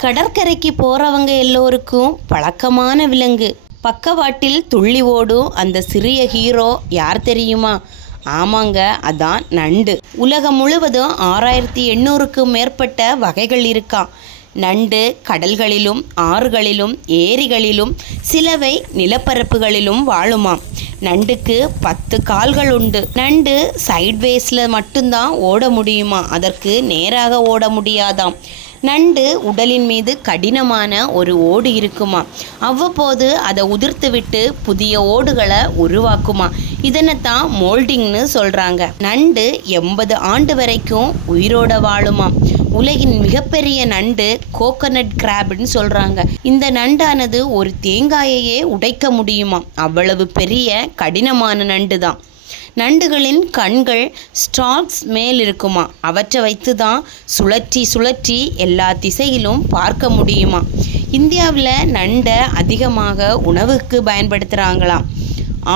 கடற்கரைக்கு போகிறவங்க எல்லோருக்கும் பழக்கமான விலங்கு. பக்கவாட்டில் துள்ளி ஓடும் அந்த சிறிய ஹீரோ யார் தெரியுமா? ஆமாங்க அதான் நண்டு. உலகம் முழுவதும் ஆறாயிரத்தி எண்ணூறுக்கும் மேற்பட்ட வகைகள் இருக்காம் நண்டு கடல்களிலும் ஆறுகளிலும் ஏரிகளிலும் சிலவை நிலப்பரப்புகளிலும் வாழுமாம். நண்டுக்கு பத்து கால்கள் உண்டு. நண்டு சைட்வேஸில் மட்டும்தான் ஓட முடியுமா? அதற்கு நேராக ஓட முடியாதாம். நண்டு உடலின் மீது கடினமான ஒரு ஓடு இருக்குமா? அவ்வப்போது அதை உதிர்த்து விட்டு புதிய ஓடுகளை உருவாக்குமா? இதனைத்தான் மோல்டிங்னு சொல்கிறாங்க நண்டு எண்பது ஆண்டு வரைக்கும் உயிரோட வாழுமாம் உலகின் மிகப்பெரிய நண்டு கோகனட் கிராப்னு சொல்கிறாங்க இந்த நண்டானது ஒரு தேங்காயையே உடைக்க முடியுமா? அவ்வளவு பெரிய கடினமான நண்டு தான் நண்டுகளின் கண்கள் ஸ்டாக்ஸ் மேல் இருக்குமா அவற்றை வைத்து தான் சுழற்றி சுழற்றி எல்லா திசையிலும் பார்க்க முடியுமா? இந்தியாவில் நண்டை அதிகமாக உணவுக்கு பயன்படுத்துகிறாங்களாம்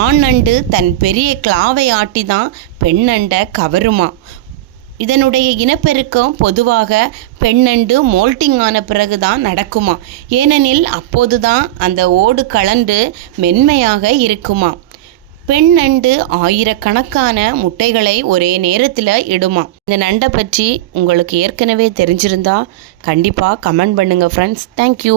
ஆண் நண்டு தன் பெரிய கிளாவை ஆட்டி தான் பெண் நண்டை கவருமா? இதனுடைய இனப்பெருக்கம் பொதுவாக பெண்ணண்டு மோல்ட்டிங் ஆன பிறகு தான் நடக்குமா? ஏனெனில் அப்போது தான் அந்த ஓடு கலண்டு மென்மையாக இருக்குமா? பெண் நண்டு ஆயிரக்கணக்கான முட்டைகளை ஒரே நேரத்தில் இடுமா. இந்த நண்டை பற்றி உங்களுக்கு ஏற்கனவே தெரிஞ்சிருந்தா கண்டிப்பாக கமெண்ட் பண்ணுங்கள் ஃப்ரெண்ட்ஸ் தேங்க்யூ